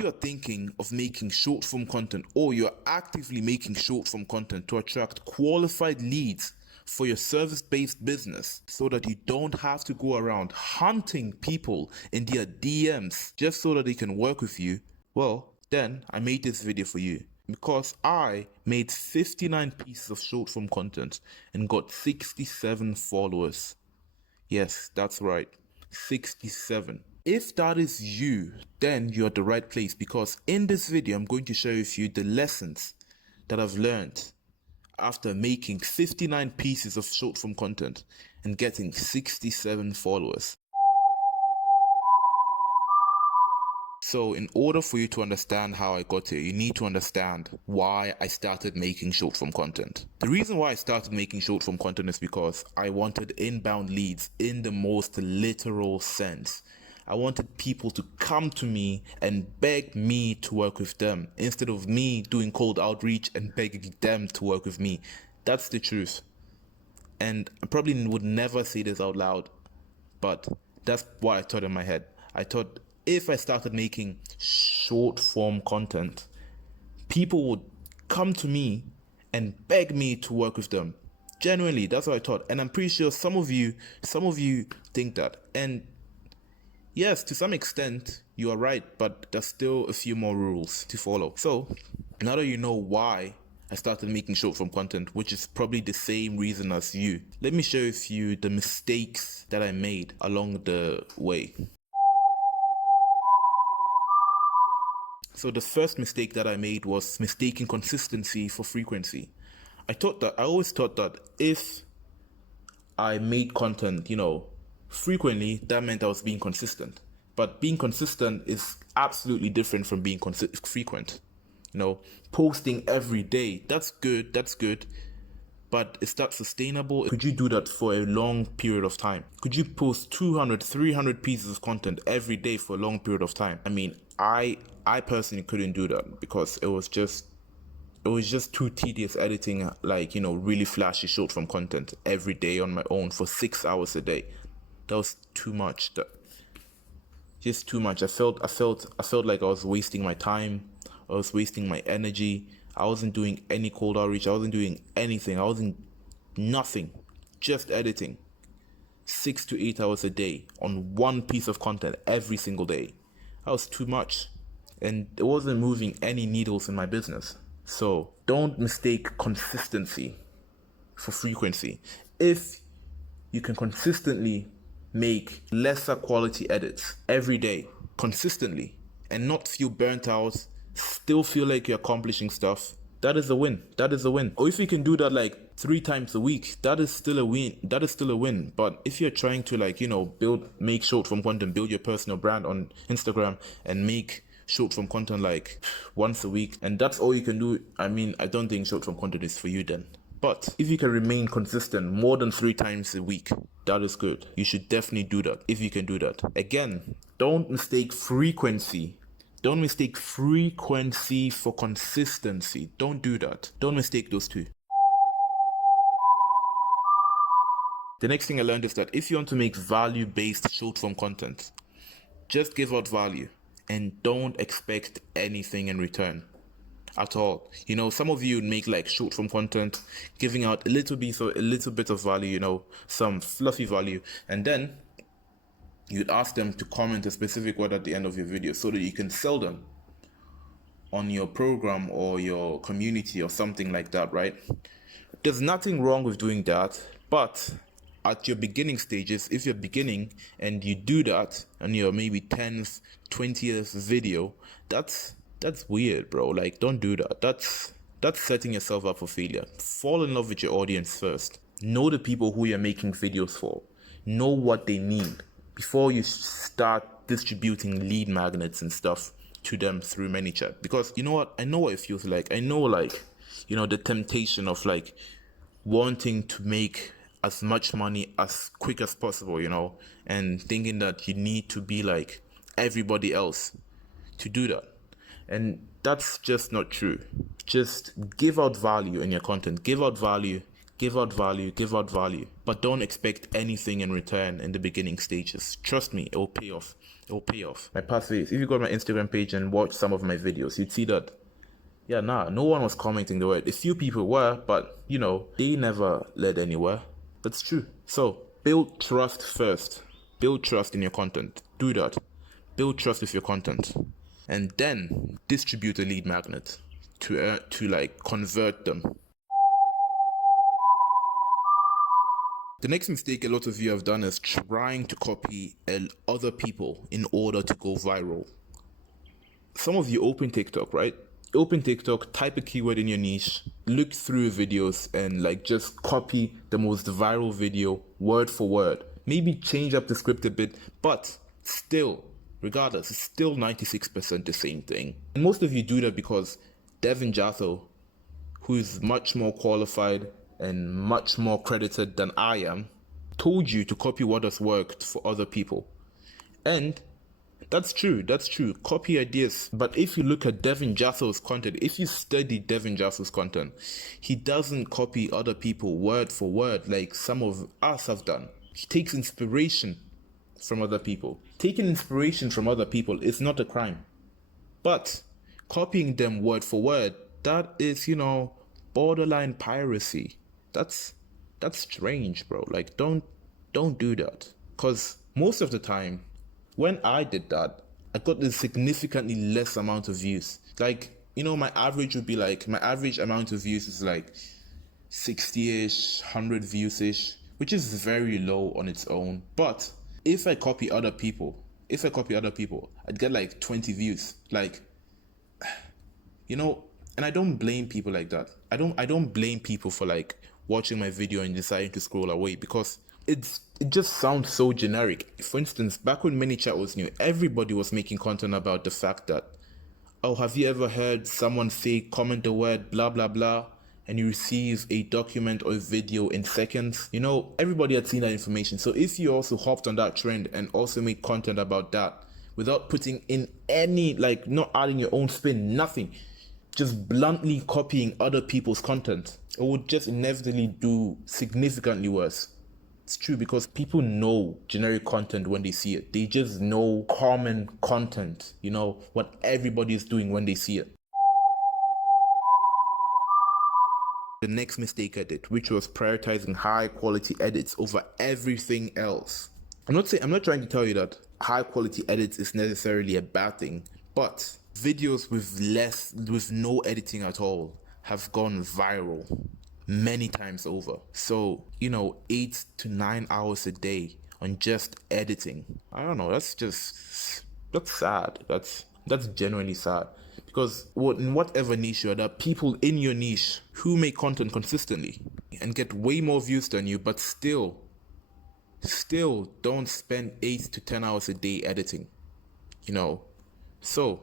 you are thinking of making short form content, or you're actively making short form content to attract qualified leads for your service-based business so that you don't have to go around hunting people in their DMs just so that they can work with you, well, then I made this video for you because I made 59 pieces of short form content and got 67 followers. Yes, that's right, 67. If that is you, then you're at the right place, because in this video I'm going to share with you the lessons that I've learned after making 59 pieces of short form content and getting 67 followers. So in order for you to understand how I got here, you need to understand why I started making short form content. The reason why I started making short form content is because I wanted inbound leads in the most literal sense. I wanted people to come to me and beg me to work with them instead of me doing cold outreach and begging them to work with me. That's the truth. And I probably would never say this out loud, but that's what I thought in my head. I thought if I started making short form content, people would come to me and beg me to work with them. Genuinely, that's what I thought. And I'm pretty sure some of you think that. And yes, to some extent, you are right, but there's still a few more rules to follow. So, now that you know why I started making short form content, which is probably the same reason as you, let me share with you the mistakes that I made along the way. So the first mistake that I made was mistaking consistency for frequency. I always thought that if I made content, frequently, that meant I was being consistent. But being consistent is absolutely different from being frequent. Posting every day, that's good. But is that sustainable? Could you do that for a long period of time? Could you post 200, 300 pieces of content every day for a long period of time? I mean, I personally couldn't do that because it was just too tedious editing, really flashy short form content every day on my own for 6 hours a day. That was too much. Just too much. I felt like I was wasting my time. I was wasting my energy. I wasn't doing any cold outreach. I wasn't doing anything. I wasn't nothing. Just editing. 6 to 8 hours a day on one piece of content every single day. That was too much. And it wasn't moving any needles in my business. So don't mistake consistency for frequency. If you can consistently make lesser quality edits every day, consistently, and not feel burnt out, still feel like you're accomplishing stuff, that is a win. Or if you can do that 3 times a week, that is still a win. But if you're trying to make short form content, build your personal brand on Instagram and make short form content once a week, and that's all you can do, I mean, I don't think short form content is for you then. But if you can remain consistent more than 3 times a week, that is good. You should definitely do that if you can do that. Again, don't mistake frequency. Don't mistake frequency for consistency. Don't do that. Don't mistake those two. The next thing I learned is that if you want to make value-based short form content, just give out value and don't expect anything in return at all. Some of you would make short form content, giving out a little bit of value, some fluffy value, and then you'd ask them to comment a specific word at the end of your video so that you can sell them on your program or your community or something like that, right? There's nothing wrong with doing that, but at your beginning stages, if you're beginning and you do that on your maybe 10th, 20th video, that's weird, bro. Don't do that. That's setting yourself up for failure. Fall in love with your audience first. Know the people who you're making videos for. Know what they need before you start distributing lead magnets and stuff to them through ManyChat. Because you know what? I know what it feels like. I know the temptation of wanting to make as much money as quick as possible, and thinking that you need to be like everybody else to do that. And that's just not true. Just give out value in your content. Give out value, Give out value, give out value. But don't expect anything in return in the beginning stages. Trust me, it will pay off. It will pay off. My past videos, if you go to my Instagram page and watch some of my videos, you'd see that, yeah, no one was commenting the word. A few people were, but, they never led anywhere. That's true. So, build trust first. Build trust in your content. Do that. Build trust with your content. And then distribute a lead magnet to convert them. The next mistake a lot of you have done is trying to copy other people in order to go viral. Some of you open TikTok, right? Open TikTok, type a keyword in your niche, look through videos and just copy the most viral video word for word. Maybe change up the script a bit, but still, regardless, it's still 96% the same thing. And most of you do that because Devin Jatho, who is much more qualified and much more credited than I am, told you to copy what has worked for other people. And that's true. Copy ideas. But if you look at Devin Jatho's content, if you study Devin Jatho's content, he doesn't copy other people word for word like some of us have done. He takes inspiration from other people. Taking inspiration from other people is not a crime. But copying them word for word, that is, borderline piracy. That's strange, bro. Don't do that. Because most of the time, when I did that, I got a significantly less amount of views. My average would be my average amount of views is 60-ish, 100 views-ish, which is very low on its own. But if I copy other people, I'd get 20 views. And I don't blame people like that. I don't blame people for watching my video and deciding to scroll away because it just sounds so generic. For instance, back when ManyChat was new, everybody was making content about the fact that, oh, have you ever heard someone say comment the word blah blah blah and you receive a document or a video in seconds? Everybody had seen that information. So if you also hopped on that trend and also made content about that without putting in any, not adding your own spin, nothing, just bluntly copying other people's content, it would just inevitably do significantly worse. It's true because people know generic content when they see it. They just know common content, what everybody is doing when they see it. The next mistake I did, which was prioritizing high quality edits over everything else. I'm not trying to tell you that high quality edits is necessarily a bad thing, but videos with no editing at all have gone viral many times over. So, 8 to 9 hours a day on just editing. I don't know, that's sad. That's genuinely sad. Because in whatever niche you're, there are people in your niche who make content consistently and get way more views than you, but still don't spend 8 to 10 hours a day editing. So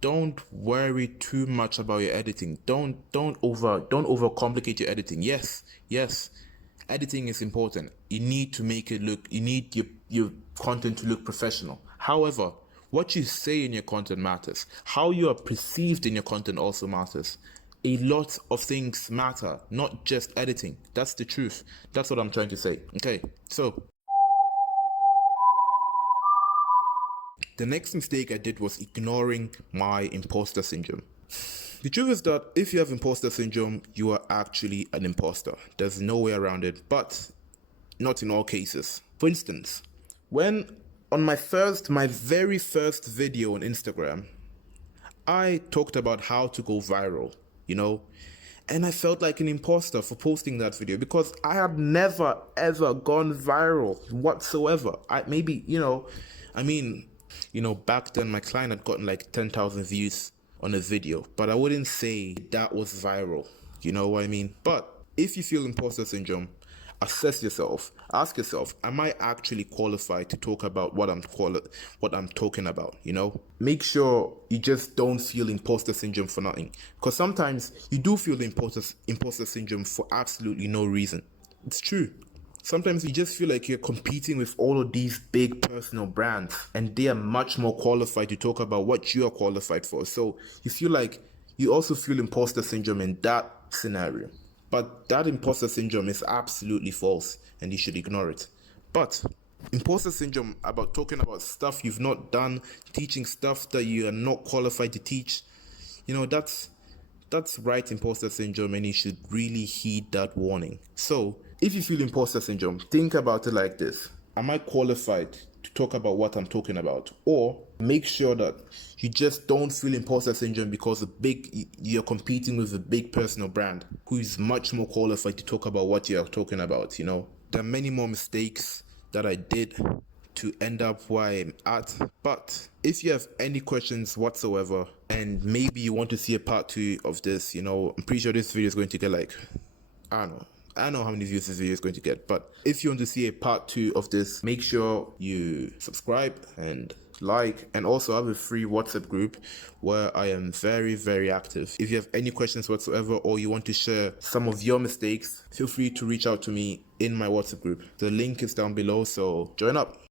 don't worry too much about your editing. Don't overcomplicate your editing. Yes, editing is important. You need to make it look, you need your content to look professional. However, what you say in your content matters. How you are perceived in your content also matters. A lot of things matter, not just editing. That's the truth. That's what I'm trying to say. Okay, so the next mistake I did was ignoring my imposter syndrome. The truth is that if you have imposter syndrome, you are actually an imposter. There's no way around it, but not in all cases. For instance, when on my very first video on Instagram, I talked about how to go viral, and I felt like an imposter for posting that video because I had never ever gone viral whatsoever. Back then my client had gotten 10,000 views on a video, but I wouldn't say that was viral. You know what I mean? But if you feel imposter syndrome, assess yourself. Ask yourself, am I actually qualified to talk about what I'm talking about? Make sure you just don't feel imposter syndrome for nothing, because sometimes you do feel the imposter syndrome for absolutely no reason. It's true. Sometimes you just feel like you're competing with all of these big personal brands and they are much more qualified to talk about what you are qualified for. So you feel like you also feel imposter syndrome in that scenario. But that imposter syndrome is absolutely false and you should ignore it. But imposter syndrome about talking about stuff you've not done, teaching stuff that you are not qualified to teach, that's right imposter syndrome, and you should really heed that warning. So, if you feel imposter syndrome, think about it like this. Am I qualified to talk about what I'm talking about? Or make sure that you just don't feel imposter syndrome because you're competing with a big personal brand who is much more qualified to talk about what you're talking about, There are many more mistakes that I did to end up where I'm at. But if you have any questions whatsoever, and maybe you want to see a part 2 of this, I'm pretty sure this video is going to get I don't know how many views this video is going to get, but if you want to see a part 2 of this, make sure you subscribe and like, and also I have a free WhatsApp group where I am very, very active. If you have any questions whatsoever, or you want to share some of your mistakes, feel free to reach out to me in my WhatsApp group. The link is down below, so join up.